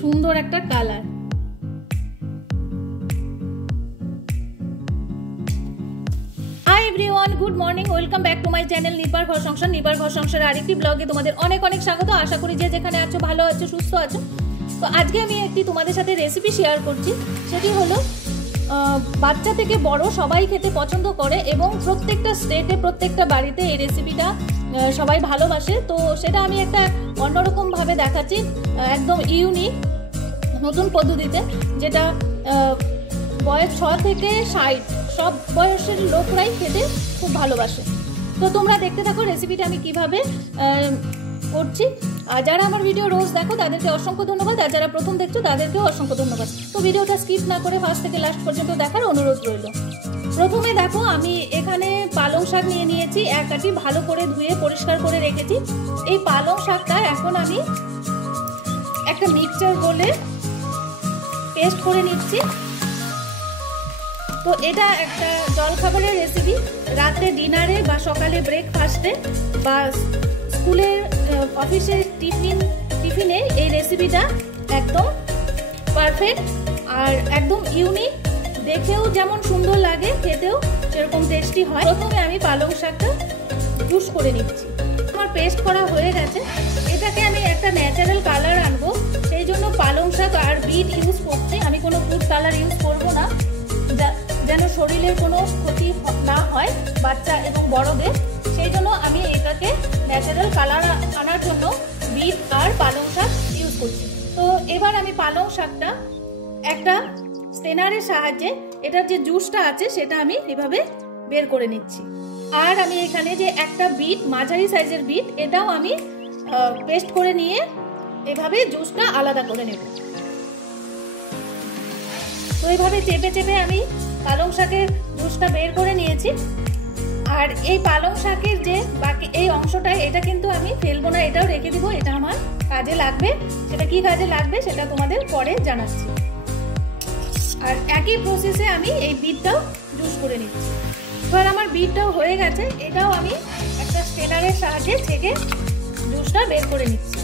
সুন্দর একটা colour. Hi everyone, good morning, welcome back to my channel নিপার ঘর সংসার। নিপার ঘর সংসারের আরেকটি ব্লগে তোমাদের অনেক অনেক স্বাগত। আশা করি যে যেখানে আছো ভালো আছো, সুস্থ আছো। তো আজকে আমি একটি তোমাদের সাথে রেসিপি শেয়ার করছি। সেটি হলো বাচ্চা থেকে বড় সবাই খেতে পছন্দ করে এবং প্রত্যেকটা স্টেটে প্রত্যেকটা বাড়িতে এই রেসিপিটা সবাই ভালোবাসে। তো সেটা আমি একটা অন্যরকম ভাবে দেখাচ্ছি, একদম ইউনিক নতুন পদ্ধতিতে, যেটা বয়স 6 থেকে 60 সব বয়সের লোকরাই খেতে খুব ভালোবাসে। তো তোমরা দেখতে থাকো রেসিপিটা আমি কিভাবে করছি। আর যারা আমার ভিডিও রোজ দেখো তাদেরকে অসংখ্য ধন্যবাদ, আর যারা প্রথম দেখছো তাদেরকেও অসংখ্য ধন্যবাদ। তো ভিডিওটা স্কিপ না করে ফার্স্ট থেকে লাস্ট পর্যন্ত দেখার অনুরোধ রইল। প্রথমে দেখো আমি এখানে পালং শাক নিয়ে নিয়েছি, এক আটি ভালো করে ধুয়ে পরিষ্কার করে রেখেছি। এই পালং শাকটা এখন আমি একটা মিক্সচার বলে পেস্ট করে নিচ্ছি। তো এটা একটা জলখাবারের রেসিপি, রাতে ডিনারে বা সকালে ব্রেকফাস্টে বা স্কুলের অফিসের টিফিনে এই রেসিপিটা একদম পারফেক্ট আর একদম ইউনিক। দেখেও যেমন সুন্দর লাগে, খেতেও সেরকম টেস্টি হয়। প্রথমে আমি পালং শাকটা জুস করে নিচ্ছি। আমার পেস্ট করা হয়ে গেছে। এটাকে আমি একটা ন্যাচারাল কালার আনবো, সেই জন্য পালং শাক আর বিট ইউজ করছি। আমি কোনো ফুড কালার ইউজ করবো না, যেন শরীরের কোনো ক্ষতি না হয় বাচ্চা এবং বড়দের। সেই জন্য আমি এটাকে ন্যাচারাল কালার আনার জন্য বিট আর পালং শাক ইউজ করছি। তো এবার আমি পালং শাকটা একটা স্টেনারের সাহায্যে এটার যে জুসটা আছে সেটা আমি এভাবে বের করে নিচ্ছি। আর আমি এখানে যে একটা বিট, মাঝারি সাইজের বিট, এটাও আমি পেস্ট করে নিয়ে এভাবে জুসটা আলাদা করে নেব। তো এইভাবে চেপে চেপে আমি পালং শাকের জুসটা বের করে নিয়েছি। আর এই পালং শাকের যে বাকি এই অংশটা, এটা কিন্তু আমি ফেলবো না, এটাও রেখে দিব। এটা আমার কাজে লাগবে। সেটা কি কাজে লাগবে সেটা তোমাদের পরে জানাচ্ছি। আর একই প্রসেসে আমি এই বিটটাও জুস করে নিচ্ছি। এবার আমার বিটটাও হয়ে গেছে, এটাও আমি একটা স্টেনারের সাহায্যে ছেঁকে জুসটা বের করে নিচ্ছি।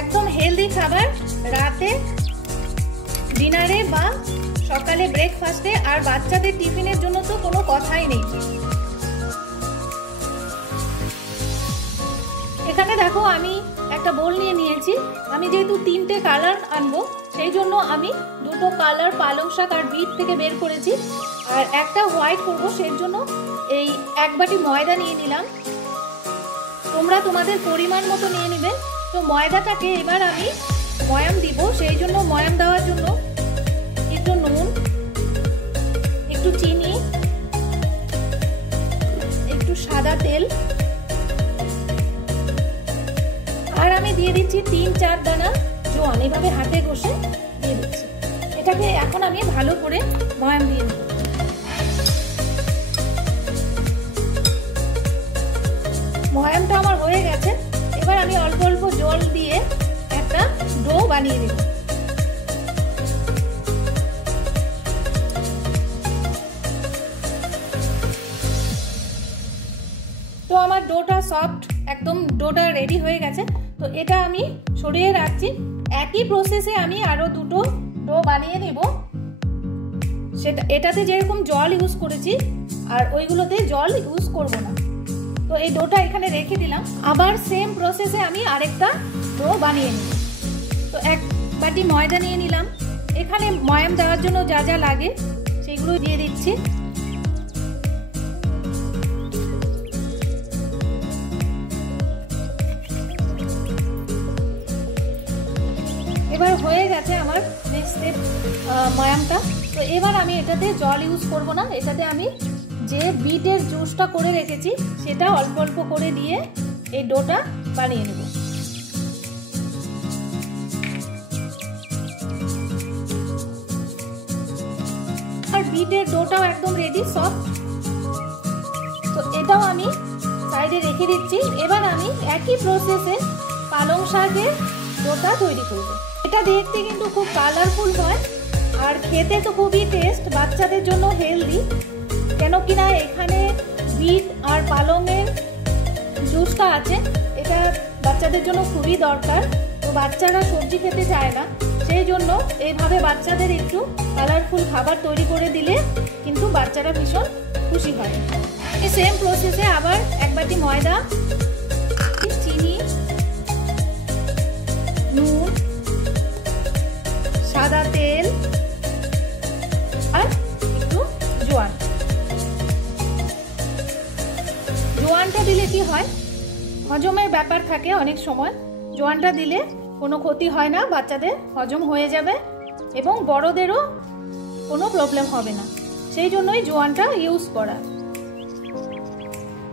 একদম হেলদি খাবার, রাতে ডিনারে বা সকালে ব্রেকফাস্টে, আর বাচ্চাদের টিফিনের জন্য তো কোনো কথাই নেই। এখানে দেখো আমি একটা বোল নিয়ে নিয়েছি। আমি যেহেতু 3টে কালার আনবো সেই জন্য আমি 2টো কালার পালং শাক আর বিট থেকে বের করেছি, আর একটা হোয়াইট করবো সেই জন্য এই 1 বাটি ময়দা নিয়ে নিলাম। তোমরা তোমাদের পরিমাণ মতো নিয়ে নিবে। তো ময়দাটাকে এবার আমি ময়াম দিব, সেই জন্য ময়াম দেওয়ার জন্য একটু নুন, একটু চিনি, একটু সাদা তেল, আর আমি দিয়ে দিচ্ছি 3-4 দানা জোয়ান। এভাবে হাতে ঘষে দিয়ে দিচ্ছি। এটাকে এখন আমি ভালো করে ময়াম দিয়ে নেব। ময়ামটা আমার হয়ে গেছে। এবার আমি অল্প অল্প জল দিয়ে একটা ডো বানিয়ে নেব। তো আমার ডোটা সফট, একদম ডোটা রেডি হয়ে গেছে। তো এটা আমি সরিয়ে রাখছি। একই প্রসেসে আমি আরো 2টো ডো বানিয়ে নেব। এটাতে যেরকম জল ইউজ করেছি আর ওইগুলোতে জল ইউজ করব না। তো এই ডোটা এখানে রেখে দিলাম। আবার সেম প্রসেসে আমি আরেকটা ডো বানিয়ে নেব। তো 1 বাটি ময়দা নিয়ে নিলাম। এখানে ময়াম দেওয়ার জন্য যা যা লাগে সেগুলো দিয়ে দিচ্ছি। এবার হয়ে গেছে আমার নেক্সট স্টেপ ময়ামটা। তো এবার আমি এটাতে জল ইউজ করব না, এটাতে আমি যে বিটের জুসটা করে রেখেছি সেটা অল্প অল্প করে দিয়ে এই ডোটা বানিয়ে নেব। আর বিটের ডোটাও একদম রেডি, সফট। তো এটাও আমি সাইডে রেখে দিচ্ছি। এবার আমি একই প্রসেসে পালং শাকের ডোটা তৈরি করব। এটা দেখতে কিন্তু খুব কালারফুল হয় আর খেতে তো খুবই টেস্ট, বাচ্চাদের জন্য হেলদি। কেন কিনা এখানে বিট আর পালংয়ের জুসটা আছে, এটা বাচ্চাদের জন্য খুবই দরকার। তো বাচ্চারা সবজি খেতে চায় না, সেই জন্য এইভাবে বাচ্চাদের একটু কালারফুল খাবার তৈরি করে দিলে কিন্তু বাচ্চারা ভীষণ খুশি হয়। এই সেম প্রসেসে আবার 1 বাটি ময়দা, চিনি, নুন, সাদা তেল আর একটু জোয়ান। জোয়ানটা দিলে কি হয়, হজমের ব্যাপার থাকে অনেক সময়, জোয়ানটা দিলে কোনো ক্ষতি হয় না, বাচ্চাদের হজম হয়ে যাবে এবং বড়দেরও কোনো প্রবলেম হবে না, সেই জন্যই জোয়ানটা ইউজ করা।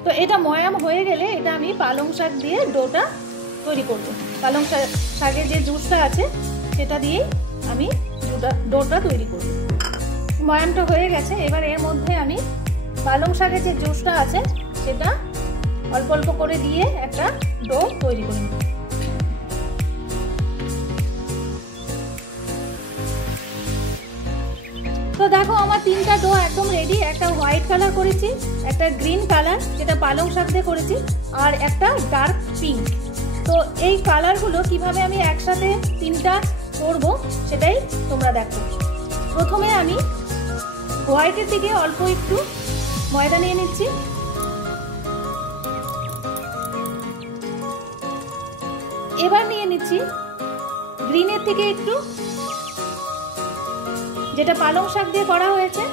তো এটা ময়াম হয়ে গেলে এটা আমি পালং শাক দিয়ে ডোটা তৈরি করব। পালং শাকের যে জুসটা আছে সেটা দিয়েই আমি ডোটা তৈরি করব। ময়ামটা হয়ে গেছে, এবার এর মধ্যে আমি পালং শাকের যে জুসটা আছে সেটা অল্প অল্প করে দিয়ে একটা ডো তৈরি করে নেব। তো দেখো আমার 3টা ডো একদম রেডি। একটা হোয়াইট কালার করেছি, একটা গ্রিন কালার যেটা পালং শাক দিয়ে করেছি, আর একটা ডার্ক পিঙ্ক। তো এই কালারগুলো কিভাবে আমি একসাথে 3টা করব সেটাই তোমরা দেখো। প্রথমে আমি হোয়াইটের দিকে অল্প একটু ময়দা নিয়ে নিচ্ছি, এবার নিয়ে নিচ্ছি গ্রিনের থেকে একটু, যেটা পালং শাক দিয়ে করা হয়েছে।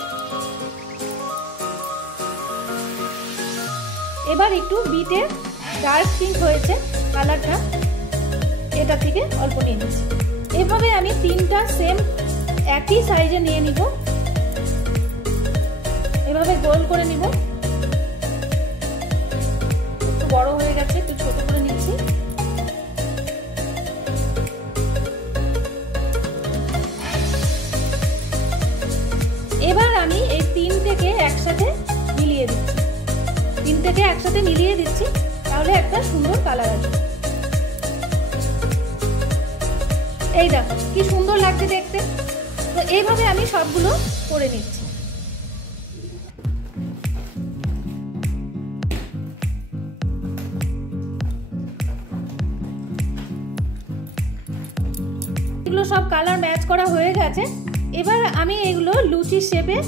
এবার একটু বিটের ডার্ক পিঙ্ক হয়েছে কালারটা, এটা থেকে অল্প নিয়ে নিচ্ছি। এভাবে আমি 3টা সেম একই সাইজে নিয়ে নিব, এভাবে গোল করে নিব। একটু বড় হয়ে গেছে, একটু ছোট করে নিচ্ছি। এবার আমি এই 3 থেকে একসাথে মিলিয়ে দিচ্ছি, তাহলে একটা সুন্দর কালার আসবে। এই দেখো কি সুন্দর লাগছে দেখতে। তো এইভাবে আমি সবগুলো করে নিচ্ছি। এগুলো সব কালার ম্যাচ করা হয়ে গেছে। এবার আমি এগুলো লুচির শেপে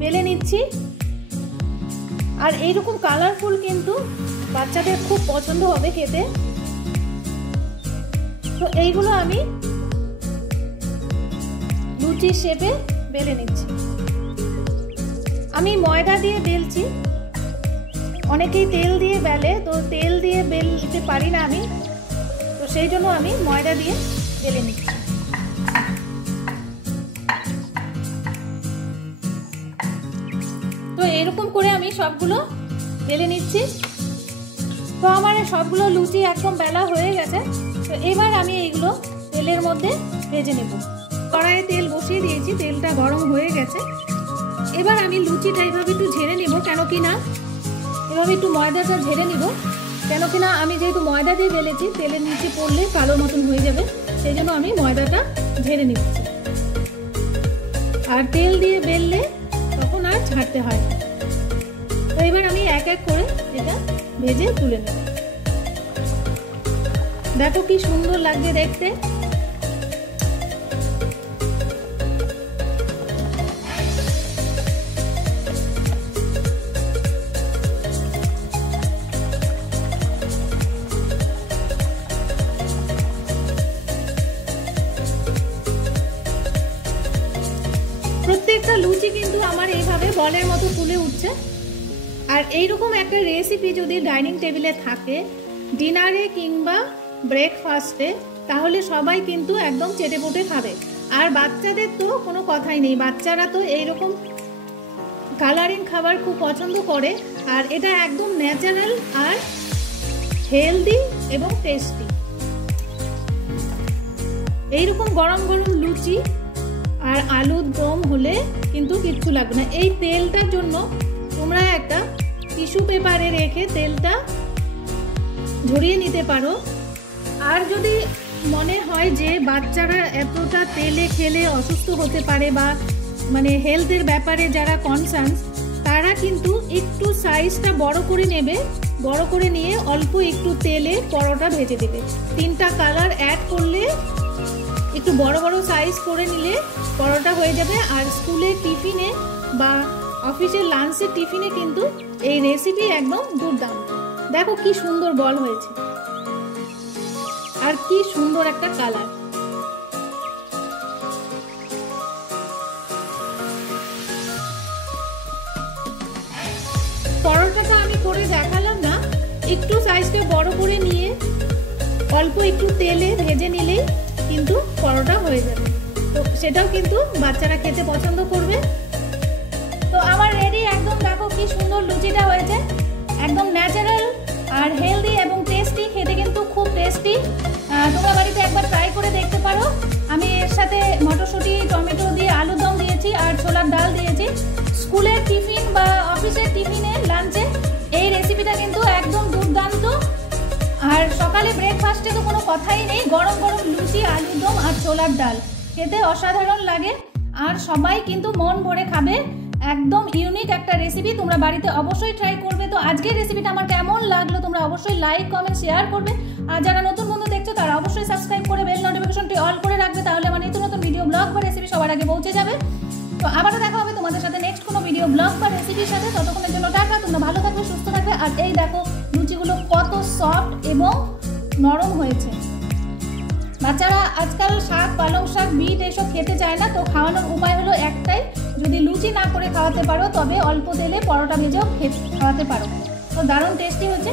বেলে নিচ্ছি। আর এইরকম কালারফুল কিন্তু বাচ্চাদের খুব পছন্দ হবে খেতে। তো এইগুলো আমি লুচির শেপে বেলে নিচ্ছি। আমি ময়দা দিয়ে বেলছি, অনেকেই তেল দিয়ে বেলে, তো তেল দিয়ে বেলতে পারি না আমি, তো সেই জন্য আমি ময়দা দিয়ে বেলে নিচ্ছি। তো এরকম করে আমি সবগুলো বেলে নিচ্ছি। তো আমার সবগুলো লুচি একদম বেলা হয়ে গেছে। তো এবার আমি এইগুলো তেলের মধ্যে ভেজে নেব। কড়াইয়ে তেল বসিয়ে দিয়েছি, তেলটা গরম হয়ে গেছে। এবার আমি লুচিটা এইভাবে একটু ঝেড়ে নিব, কেন কি না এভাবে একটু ময়দাটা ঝেড়ে নিব, কেন কি না আমি যেহেতু ময়দা দিয়ে বেলেছি, তেলের নিচে পড়লে কালো মতন হয়ে যাবে, সেই জন্য আমি ময়দাটা ঝেড়ে নিচ্ছি। আর তেল দিয়ে বেললে তখন আর ছাড়তে হয় না। তো এবার আমি এক এক করে এটা ভেজে তুলে নেব। দেখো কি সুন্দর লাগছে দেখতে। প্রত্যেকটা লুচি কিন্তু আমার এইভাবে বলের মতো ফুলে উঠছে। আর এইরকম একটা রেসিপি যদি ডাইনিং টেবিলে থাকে, ডিনারে কিংবা ব্রেকফাস্টে, তাহলে সবাই কিন্তু একদম চেটেপুটে খাবে। আর বাচ্চাদের তো কোনো কথাই নেই, বাচ্চারা তো এইরকম কালারিং খাবার খুব পছন্দ করে। আর এটা একদম ন্যাচারাল আর হেলদি এবং টেস্টি। এইরকম গরম গরম লুচি আর আলুর দম হলে কিন্তু কিচ্ছু লাগবে না। এই তেলটার জন্য তোমরা একটা টিস্যু পেপারে রেখে তেলটা ঝরিয়ে নিতে পারো। আর যদি মনে হয় যে বাচ্চারা এতটা তেলে খেলে অসুস্থ হতে পারে বা মানে হেলথের ব্যাপারে যারা কনসার্ন, তারা কিন্তু একটু সাইজটা বড় করে নেবে বড় করে নিয়ে অল্প একটু তেলে পরোটা ভেজে দেবে। 3টা কালার অ্যাড করলে, একটু বড় বড় সাইজ করে নিলে পরোটা হয়ে যাবে। আর স্কুলের টিফিনে বা অফিসের লাঞ্চের টিফিনে কিন্তু এই রেসিপি একদম দুর্দান্ত। দেখো কি সুন্দর বল হয়েছে আর কি সুন্দর একটা কালার। পরোটাটা আমি করে দেখালাম না, একটু সাইজটা বড় করে নিয়ে অল্প একটু তেলে ভেজে নিলেই কিন্তু পরোটা হয়ে যাবে। তো সেটাও কিন্তু বাচ্চারা খেতে পছন্দ করবে। তো আমার রেডি একদম, দেখো কি সুন্দর লুচিটা হয়েছে, একদম ন্যাচারাল আর হেলদি এবং টেস্টি, খেতে কিন্তু খুব টেস্টি। তোমরা বাড়িতে একবার ট্রাই করে দেখতে পারো। আমি এর সাথে মটরশুঁটি, টমেটো দিয়ে আলুর দম দিয়েছি আর ছোলার ডাল দিয়েছি। স্কুলের টিফিন বা অফিসের টিফিনে লাঞ্চে এই রেসিপিটা কিন্তু একদম দুর্দান্ত। আর সকালে ব্রেকফাস্টে তো কোনো কথাই নেই, গরম গরম লুচি, আলুর দম আর ছোলার ডাল খেতে অসাধারণ লাগে আর সবাই কিন্তু মন ভরে খাবে। একদম ইউনিক একটা রেসিপি, তোমরা বাড়িতে অবশ্যই ট্রাই করবে। তো আজকের রেসিপিটা আমার কেমন লাগলো তোমরা অবশ্যই লাইক, কমেন্ট, শেয়ার করবে। আর যারা নতুন বন্ধু দেখছো তারা অবশ্যই সাবস্ক্রাইব করে বেল নোটিফিকেশনটি অল করে রাখবে, তাহলে আমার নিত্য নতুন ভিডিও, ব্লগ বা রেসিপি সবার আগে পৌঁছে যাবে। তো আবারও দেখা হবে তোমাদের সাথে নেক্সট কোনো ভিডিও, ব্লগ বা রেসিপির সাথে। ততক্ষণের জন্য টাটা, তোমরা ভালো থাকবে, সুস্থ থাকবে। আর এই দেখো লুচিগুলো কত সফট এবং নরম হয়েছে। বাচ্চারা আজকাল শাক, পালং শাক, বিট এইসব খেতে চায় না। তো খাওয়ানোর উপায় হলো একটাই, যদি লুচি না করে খাওয়াতে পারো তবে অল্প তেলে পরোটা ভেজেও খাওয়াতে পারো। তো দারুণ টেস্টি হচ্ছে।